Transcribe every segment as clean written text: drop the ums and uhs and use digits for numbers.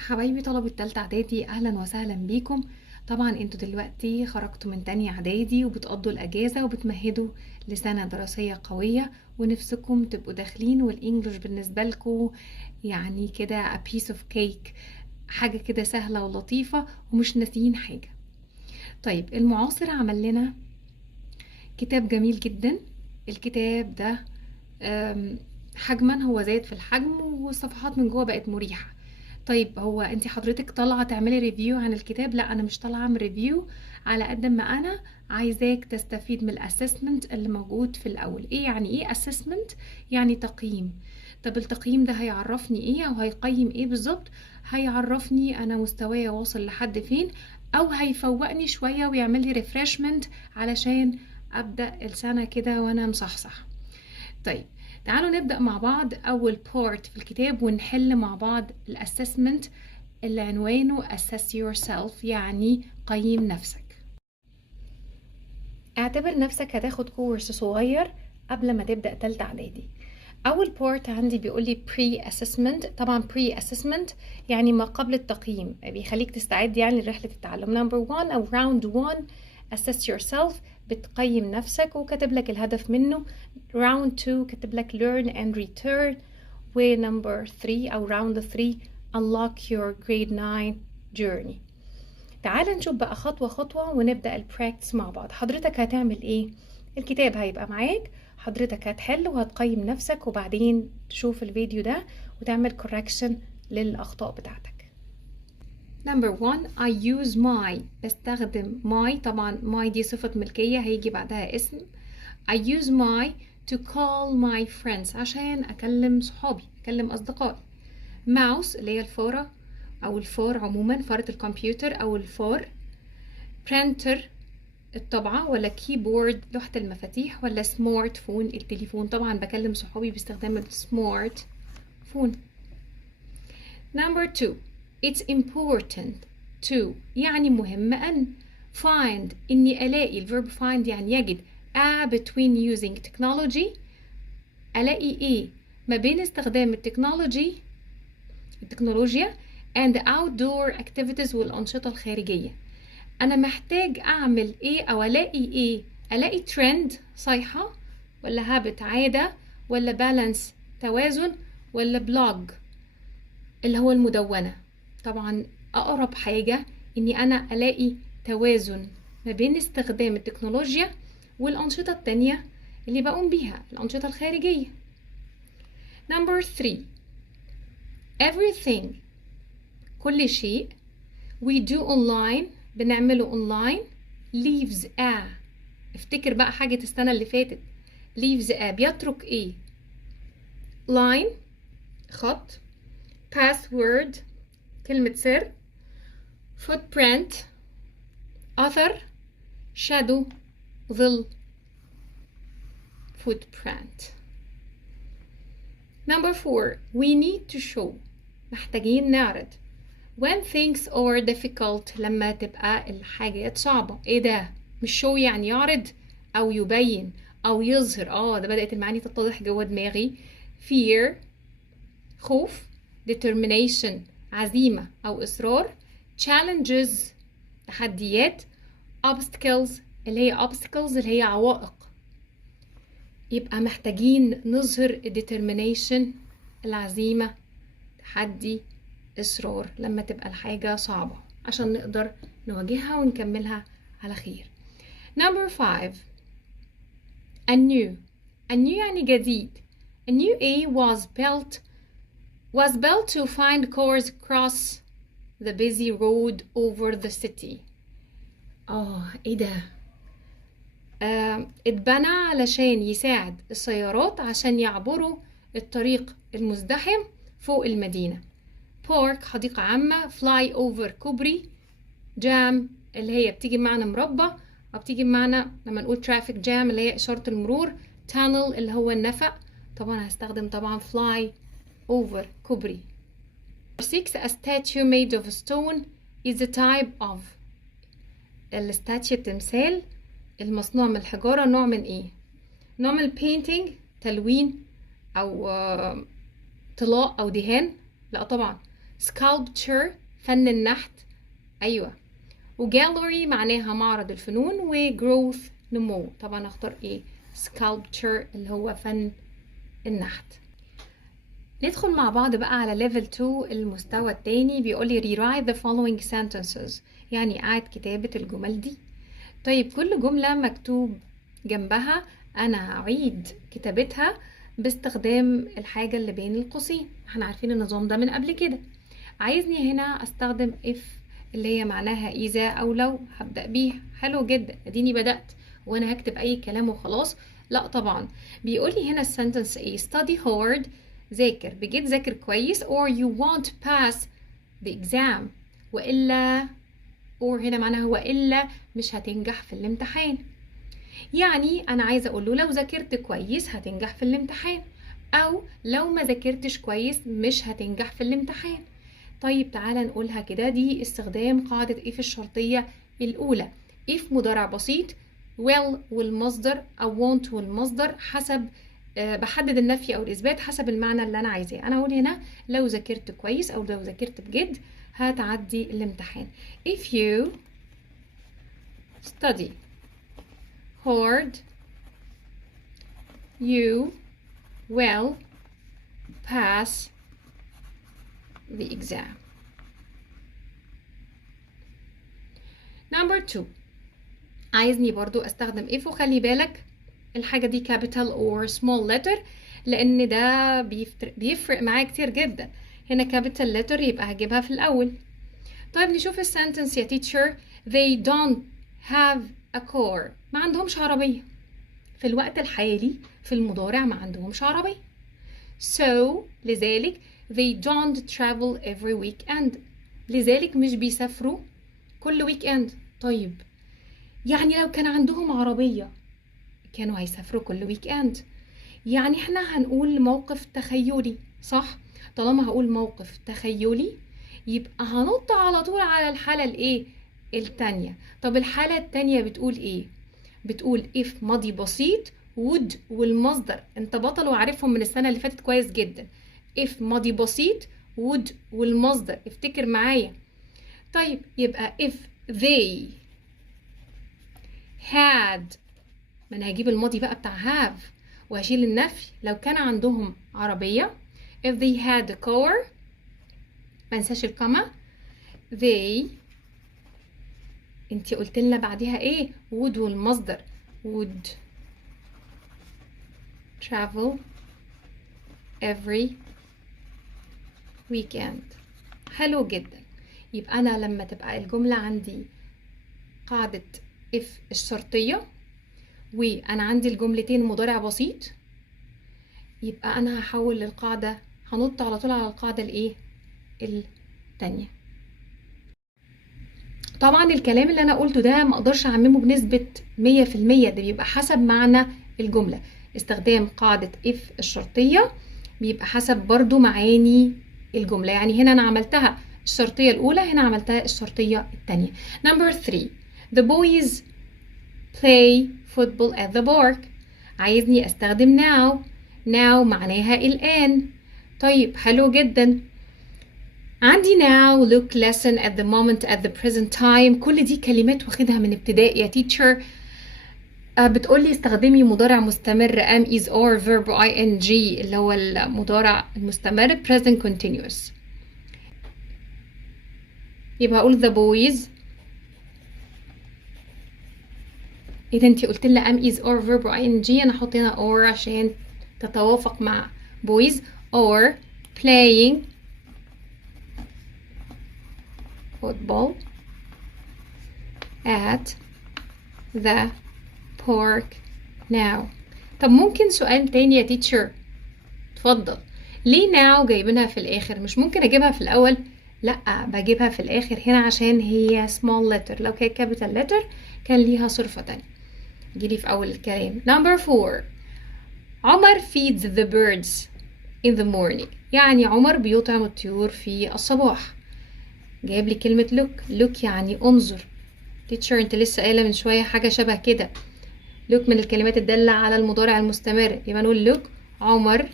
حبايبي طلبة تالتة اعدادي، اهلا وسهلا بيكم. طبعا انتوا دلوقتي خرجتوا من تانية اعدادي وبتقضوا الاجازة وبتمهدوا لسنة دراسية قوية، ونفسكم تبقوا داخلين والانجليش بالنسبة لكم يعني كده a piece of cake، حاجة كده سهلة ولطيفة ومش ناسيين حاجة. طيب المعاصر عمل لنا كتاب جميل جدا. الكتاب ده حجما هو زايد في الحجم والصفحات من جوه بقت مريحة. طيب هو انت حضرتك طالعة تعملي ريفيو عن الكتاب؟ لا، انا مش طالعة اعمل ريفيو، على قد ما انا عايزاك تستفيد من الاسسمنت اللي موجود في الاول. ايه يعني ايه اسسمنت؟ يعني تقييم. طب التقييم ده هيعرفني ايه او هيقيم ايه بالظبط؟ هيعرفني انا مستوايا واصل لحد فين، او هيفوقني شوية ويعمل لي ريفرشمنت علشان ابدأ السنة كده وانا مصحصح. طيب تعالوا نبدأ مع بعض أول بارت في الكتاب ونحل مع بعض الأسسمنت اللي عنوانه assess yourself، يعني قيم نفسك. اعتبر نفسك هتاخد كورس صغير قبل ما تبدأ تالتة إعدادي. أول بارت عندي بيقولي pre-assessment. طبعا pre-assessment يعني ما قبل التقييم، بيخليك تستعد يعني لرحلة التعلم. number 1 أو round 1 assess yourself، بتقيم نفسك وكاتب لك الهدف منه. round 2 كاتب لك learn and return، و number 3 أو round 3 unlock your grade 9 journey. تعال نشوف بقى خطوة خطوة ونبدأ البراكتس مع بعض. حضرتك هتعمل ايه؟ الكتاب هيبقى معاك، حضرتك هتحل وهتقيم نفسك وبعدين تشوف الفيديو ده وتعمل correction للأخطاء بتاعتك. Number 1 I use my، بستخدم my. طبعا my دي صفة ملكية هيجي بعدها اسم. I use my to call my friends، عشان أكلم صحابي، أكلم أصدقائي. mouse اللي هي الفارة أو الفار عموما، فارة الكمبيوتر أو الفار. printer الطبعة، ولا كيبورد لوحة المفاتيح، ولا سمارت فون التليفون. طبعا بكلم صحابي باستخدام السمارت فون. number 2 it's important to يعني مهم أن. find إني ألاقي، الverb find يعني يجد. between using technology ألاقي إيه ما بين استخدام التكنولوجيا and outdoor activities والأنشطة الخارجية. أنا محتاج أعمل إيه أو ألاقي إيه؟ ألاقي trend صيحة، ولا habit عادة، ولا balance توازن، ولا blog اللي هو المدونة. طبعا أقرب حاجة إني أنا ألاقي توازن ما بين استخدام التكنولوجيا والأنشطة التانية اللي بقوم بيها، الأنشطة الخارجية. number 3 everything كل شيء we do online بنعمله اونلاين leaves a، افتكر بقى حاجة السنة اللي فاتت. leaves a بيترك ايه؟ line خط، password كلمة سر، footprint أثر، shadow ظل. footprint. number 4 we need to show محتاجين نعرض. when things are difficult لما تبقى الحاجات صعبة. ايه ده؟ مش show يعني يعرض او يبين او يظهر. ده بدأت المعاني تتضح جوه دماغي. fear خوف، determination عزيمة او اصرار، challenges تحديات، obstacles اللي هي عوائق. يبقى محتاجين نظهر determination العزيمة، تحدي، إصرار لما تبقى الحاجة صعبة عشان نقدر نواجهها ونكملها على خير. number 5 a new يعني جديد. a new A was built to find cars cross the busy road over the city. ايه ده؟ اتبنى علشان يساعد السيارات عشان يعبروا الطريق المزدحم فوق المدينة. بارك حديقة عامة، فلاي اوفر كوبري، جام اللي هي بتيجي معنا مربع او بتيجي معنا لما نقول ترافيك جام اللي هي اشارة المرور، تانل اللي هو النفق. طبعا هستخدم طبعا فلاي اوفر كوبري. 6 a statue made of stone is a type of الستاتيو التمثال المصنوع من الحجارة نوع من ايه؟ نوع من البينتينج تلوين او طلاء او دهان؟ لا طبعا sculpture فن النحت، أيوة. وجاليري معناها معرض الفنون، وجروث نمو. طبعا اختار ايه؟ sculpture اللي هو فن النحت. ندخل مع بعض بقى على level 2 المستوى التاني. بيقولي rewrite the following sentences، يعني اعد كتابة الجمل دي. طيب كل جملة مكتوب جنبها أنا هعيد كتابتها باستخدام الحاجة اللي بين القوسين، احنا عارفين النظام ده من قبل كده. عايزني هنا استخدم if اللي هي معناها إذا أو لو، هبدأ بيها. حلو جدا، اديني بدأت وانا هكتب اي كلام وخلاص؟ لا طبعا. بيقولي هنا السنتنس ايه؟ study hard، ذاكر بجد، ذاكر كويس، or you won't pass the exam، وإلا or هنا معناها وإلا مش هتنجح في الامتحان. يعني أنا عايزة أقوله لو ذاكرت كويس هتنجح في الامتحان، أو لو ما ذاكرتش كويس مش هتنجح في الامتحان. طيب تعالى نقولها كده. دي استخدام قاعدة if الشرطية الأولى. if مضارع بسيط، will والمصدر أو want والمصدر، حسب بحدد النفي أو الإثبات حسب المعنى اللي أنا عايزاه. أنا أقول هنا لو ذاكرت كويس أو لو ذاكرت بجد هتعدي الامتحان. if you study hard you will pass the exam. Number 2، عايزني برضو استخدم if، وخلي بالك الحاجة دي capital or small letter لان ده بيفرق معايا كتير جدا. هنا capital letter يبقى هجيبها في الاول. طيب نشوف السنتنس يا teacher. they don't have a car، ما عندهمش عربية. في الوقت الحالي في المضارع ما عندهمش عربية. so لذلك they don't travel every weekend، لذلك مش بيسافروا كل weekend. طيب يعني لو كان عندهم عربية كانوا هيسافروا كل weekend. يعني احنا هنقول موقف تخيلي، صح؟ طالما هقول موقف تخيلي يبقى هنط على طول على الحالة الايه؟ التانية. طب الحالة التانية بتقول ايه؟ بتقول if ماضي بسيط would والمصدر، انت بطل وعارفهم من السنة اللي فاتت كويس جدا. if ماضي بسيط would والمصدر، افتكر معايا. طيب يبقى if they had، ما انا هجيب الماضي بقى بتاع have وهشيل النفي. لو كان عندهم عربية if they had a car، ما ننساش الكما، they انتي قلت لنا بعدها ايه؟ would والمصدر، would travel every weekend. حلو جدا. يبقى انا لما تبقى الجملة عندي قاعدة if الشرطية وانا عندي الجملتين مضارع بسيط، يبقى انا هحول للقاعدة، هنط على طول على القاعدة الايه؟ التانية. طبعا الكلام اللي انا قلته ده ما اقدرش اعممه بنسبة 100%، ده بيبقى حسب معنى الجملة. استخدام قاعدة if الشرطية بيبقى حسب برضو معاني الجملة. يعني هنا انا عملتها الشرطية الاولى، هنا عملتها الشرطية التانية. Number 3، the boys play football at the park. عايزني استخدم now. now معناها الآن. طيب حلو جدا. عندي now look listen at the moment at the present time، كل دي كلمات واخدها من ابتدائي يا teacher. بتقولي استخدمي مضارع مستمر am is or verb ing اللي هو المضارع المستمر present continuous. يبقى هقول the boys. إذا انتي قلت لنا am is or verb ing، أنا أحط هنا or عشان تتوافق مع boys. or playing football at the park now. طب ممكن سؤال تاني يا teacher؟ اتفضل. ليه now جايبينها في الآخر؟ مش ممكن أجيبها في الأول؟ لأ، بجيبها في الآخر هنا عشان هي small letter. لو كانت capital letter كان ليها صرفة تانية، جيلي في أول الكلام. Number 4، عمر feeds the birds in the morning، يعني عمر بيطعم الطيور في الصباح. جايب لي كلمة look يعني انظر. teacher انت لسه قايلة من شوية حاجة شبه كده. look من الكلمات الدالة على المضارع المستمر، يبقى نقول look عمر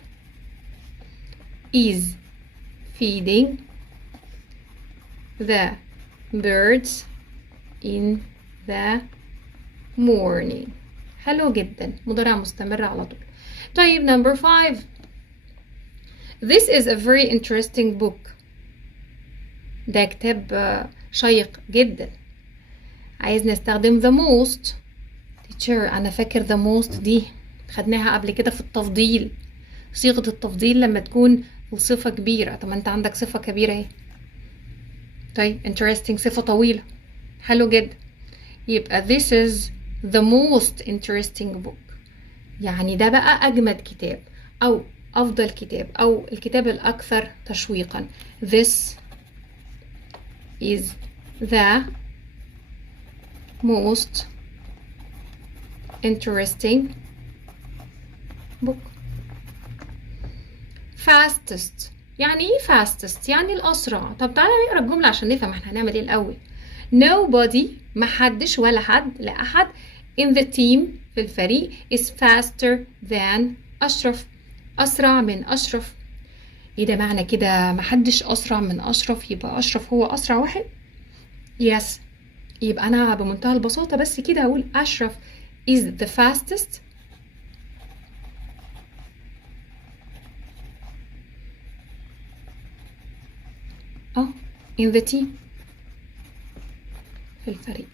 is feeding the birds in the morning. حلو جدا، مضارع مستمر على طول. طيب number 5. This is a very interesting book. ده كتاب شيق جدا. عايز نستخدم the most. teacher أنا فاكر the most دي خدناها قبل كده في التفضيل، صيغة التفضيل لما تكون الصفة كبيرة. طب انت عندك صفة كبيرة اهي. طيب interesting صفة طويلة، حلو جدا. يبقى this is the most interesting book، يعني ده بقى أجمد كتاب أو أفضل كتاب أو الكتاب الأكثر تشويقا. This is the most interesting book. fastest يعني ايه fastest؟ يعني الأسرع. طب تعالى نقرا الجملة عشان نفهم احنا هنعمل ايه الأول. Nobody محدش ولا حد لا أحد in the team في الفريق is faster than أشرف، أسرع من أشرف. ايه ده معنى كده محدش أسرع من أشرف يبقى أشرف هو أسرع واحد؟ yes. يبقى أنا بمنتهى البساطة بس كده هقول أشرف is the fastest in the team في الفريق.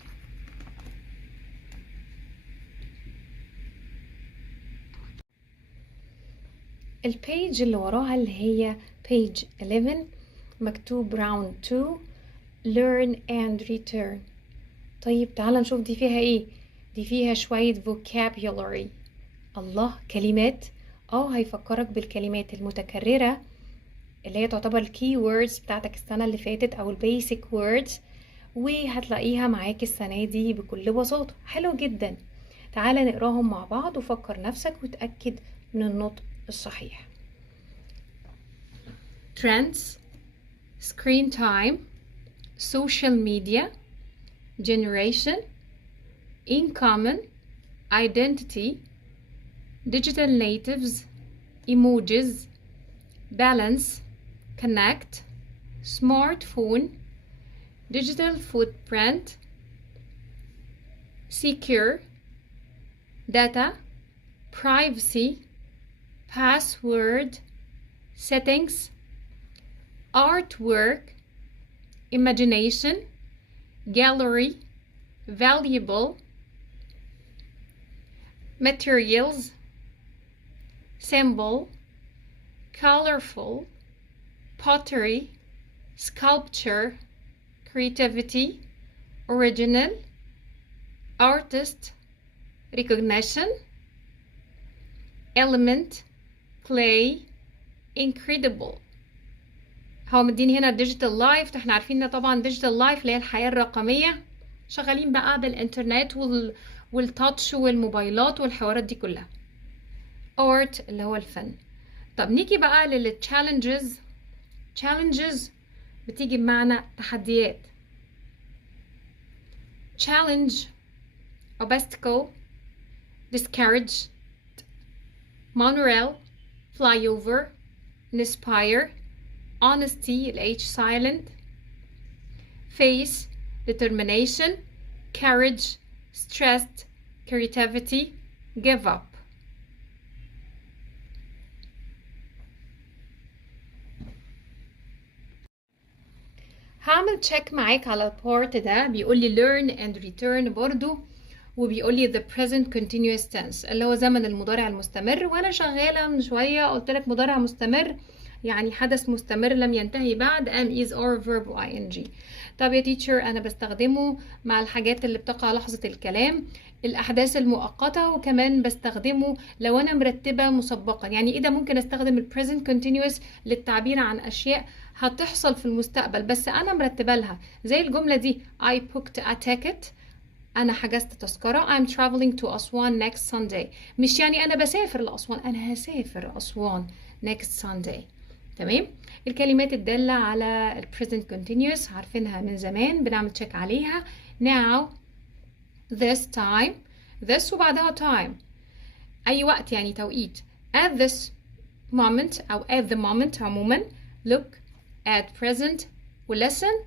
البيج اللي وراها اللي هي page 11 مكتوب round 2 learn and return. طيب تعالى نشوف دي فيها ايه. دي فيها شوية vocabulary. الله، كلمات. هيفكرك بالكلمات المتكررة اللي هي تعتبر الكي ووردز بتاعتك السنة اللي فاتت أو البيسك ووردز، وهتلاقيها معاك السنة دي بكل بساطة. حلو جدا. تعالى نقراهم مع بعض وفكر نفسك وتأكد من النطق الصحيح. trends, screen time, social media, generation, in common, identity, digital natives, emojis, balance, connect, smartphone, digital footprint, secure, data, privacy, password, settings, artwork, imagination, gallery, valuable, materials, symbol, colorful, pottery, sculpture, creativity, original, artist, recognition, element, play, incredible. هو مديني هنا digital life. احنا عارفين طبعا digital life اللي هي الحياة الرقمية، شغالين بقى بالانترنت والتاتش والموبايلات والحوارات دي كلها. art اللي هو الفن. طب نيجي بقى للchallenges. challenges بتيجي بمعنى تحديات. challenge, obstacle, discourage, monorail, flyover, inspire, honesty H silent, face, determination, courage, stressed, creativity, give up. هعمل تشيك معاك على البارت ده. بيقول لي learn and return برضو، وبيقول لي the present continuous tense اللي هو زمن المضارع المستمر. وانا شغاله من شويه قلت لك مضارع مستمر يعني حدث مستمر لم ينتهي بعد am is or verb ing. طب يا تيتشر انا بستخدمه مع الحاجات اللي بتقع لحظه الكلام، الاحداث المؤقته، وكمان بستخدمه لو انا مرتبه مسبقا. يعني ايه ده؟ ممكن استخدم ال present continuous للتعبير عن اشياء هتحصل في المستقبل بس انا مرتبه لها، زي الجمله دي I booked a ticket، انا حجزت تذكره. I'm traveling to أسوان next Sunday. مش يعني انا بسافر لأسوان، انا هسافر أسوان next Sunday. تمام. الكلمات الدالة على ال present continuous عارفينها من زمان، بنعمل تشيك عليها. now, this time، this وبعدها time اي وقت يعني توقيت. at this moment او at the moment عموما. look at present و listen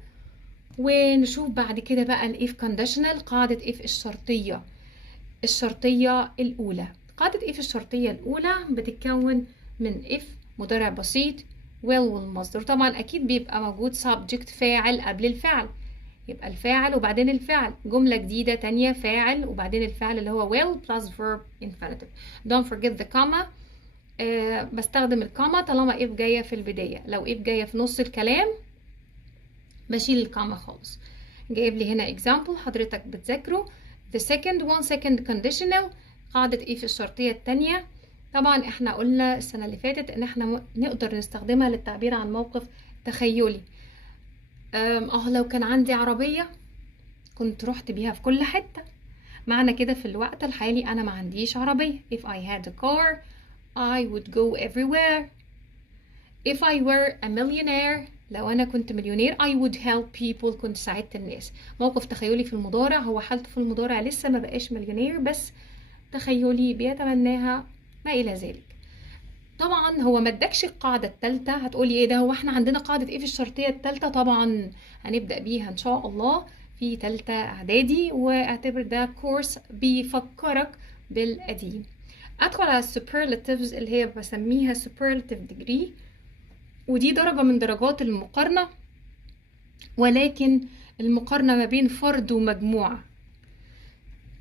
ونشوف بعد كده بقى ال if conditional، قاعدة if الشرطية الأولى. قاعدة if الشرطية الأولى بتتكون من if مضارع بسيط will والمصدر. طبعا أكيد بيبقى موجود subject فاعل قبل الفعل، يبقى الفاعل وبعدين الفعل. جملة جديدة تانية فاعل وبعدين الفعل اللي هو will plus verb infinitive. don't forget the comma. بستخدم الكاما طالما if جاية في البداية. لو if جاية في نص الكلام بشيل الكاما خالص. جايب لي هنا example حضرتك بتذاكره. the second 1 second conditional، قاعدة if الشرطية التانية. طبعا احنا قلنا السنة اللي فاتت ان احنا نقدر نستخدمها للتعبير عن موقف تخيلي. لو كان عندي عربية كنت رحت بيها في كل حتة. معنى كده في الوقت الحالي انا ما عنديش عربية. if I had a car I would go everywhere. if I were a millionaire، لو أنا كنت مليونير I would help people، كنت ساعدت الناس. موقف تخيلي في المضارع، هو حالته في المضارع لسه ما بقاش مليونير بس تخيلي بيتمناها ما إلى ذلك. طبعا هو ما ادكش القاعدة الثالثة. هتقولي ايه ده، هو احنا عندنا قاعدة ايه في الشرطية الثالثة؟ طبعا هنبدأ بيها ان شاء الله في ثالثة اعدادي، واعتبر ده كورس بيفكرك بالقديم. ادخل على superlatives اللي هي بسميها superlative degree، ودي درجة من درجات المقارنة، ولكن المقارنة ما بين فرد ومجموعة.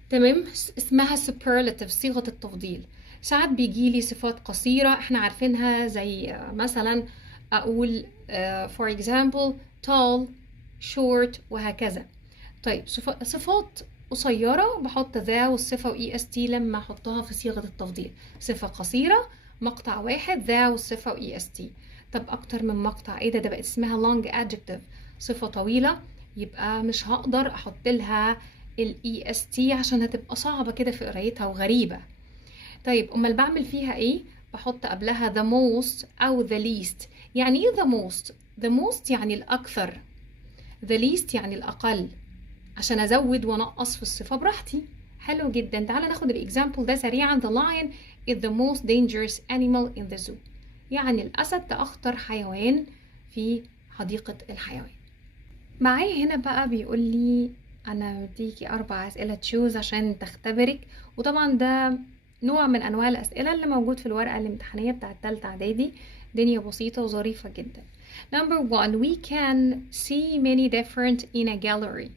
تمام، اسمها superlative صيغة التفضيل. ساعات بيجيلي صفات قصيرة احنا عارفينها، زي مثلا اقول for example tall short وهكذا. طيب صفات قصيرة بحط ذا والصفة و est لما احطها في صيغة التفضيل. صفة قصيرة مقطع واحد ذا والصفة و est. طب اكتر من مقطع ايه ده بقت اسمها long adjective. صفة طويلة يبقى مش هقدر احط لها ال est عشان هتبقى صعبة كده في قرايتها وغريبة. طيب امال بعمل فيها ايه؟ بحط قبلها the most او the least. يعني ايه the most؟ the most يعني الاكثر، the least يعني الاقل، عشان ازود وانقص في الصفة براحتي. حلو جدا. تعالى ناخد الاكزامبل ده سريعا. the lion is the most dangerous animal in the zoo. يعني الاسد ده اخطر حيوان في حديقة الحيوان. معايا هنا بقى بيقول لي انا مديكي 4 اسئلة تشوز عشان تختبرك، وطبعا ده نوع من انواع الاسئلة اللي موجود في الورقة الامتحانية بتاعة تالتة اعدادي. دنيا بسيطة وظريفة جدا. Number 1 we can see many different in a gallery.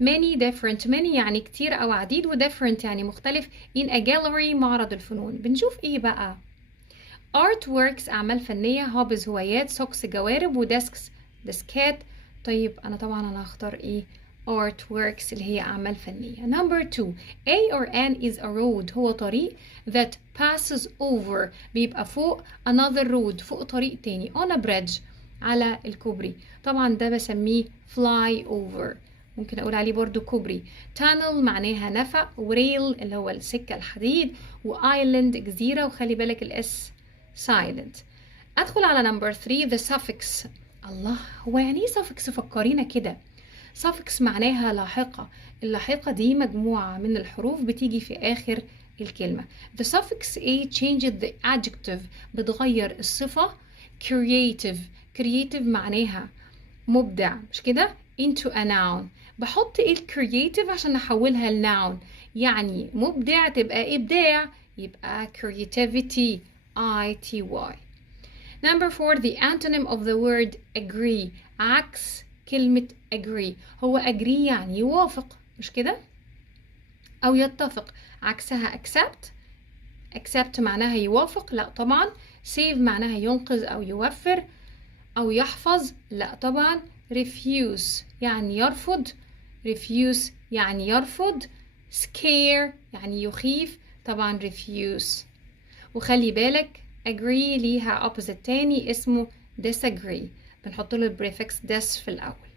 many different، many يعني كتير او عديد، و different يعني مختلف. in a gallery معرض الفنون. بنشوف ايه بقى؟ artworks أعمال فنية، hobbies هوايات، socks جوارب، و desks ديسكات. طيب أنا هختار إيه؟ artworks اللي هي أعمال فنية. number 2 a or an is a road، هو طريق that passes over بيبقى فوق another road، فوق طريق تاني. on a bridge على الكوبري. طبعا ده بسميه fly over، ممكن أقول عليه برضو كوبري. tunnel معناها نفق، وريل اللي هو السكة الحديد، وisland جزيرة، وخلي بالك الاس silent. أدخل على number 3 the suffix. الله، هو يعني ايه suffix؟ فكرينا كده. suffix معناها لاحقة. اللاحقة دي مجموعة من الحروف بتيجي في آخر الكلمة. the suffix a changes the adjective بتغير الصفة. creative معناها مبدع، مش كده؟ into a noun. بحط ايه creative عشان نحولها لnoun، يعني مبدع تبقى إبداع، يبقى creativity ity. number 4 the antonym of the word agree. عكس كلمة agree. هو agree يعني يوافق، مش كده؟ أو يتفق. عكسها accept معناها يوافق، لا طبعا. save معناها ينقذ أو يوفر أو يحفظ، لا طبعا. refuse يعني يرفض، يعني يرفض. scare يعني يخيف، طبعا refuse. وخلي بالك agree ليها opposite تاني اسمه disagree، بنحط له البريفكس this في الأول.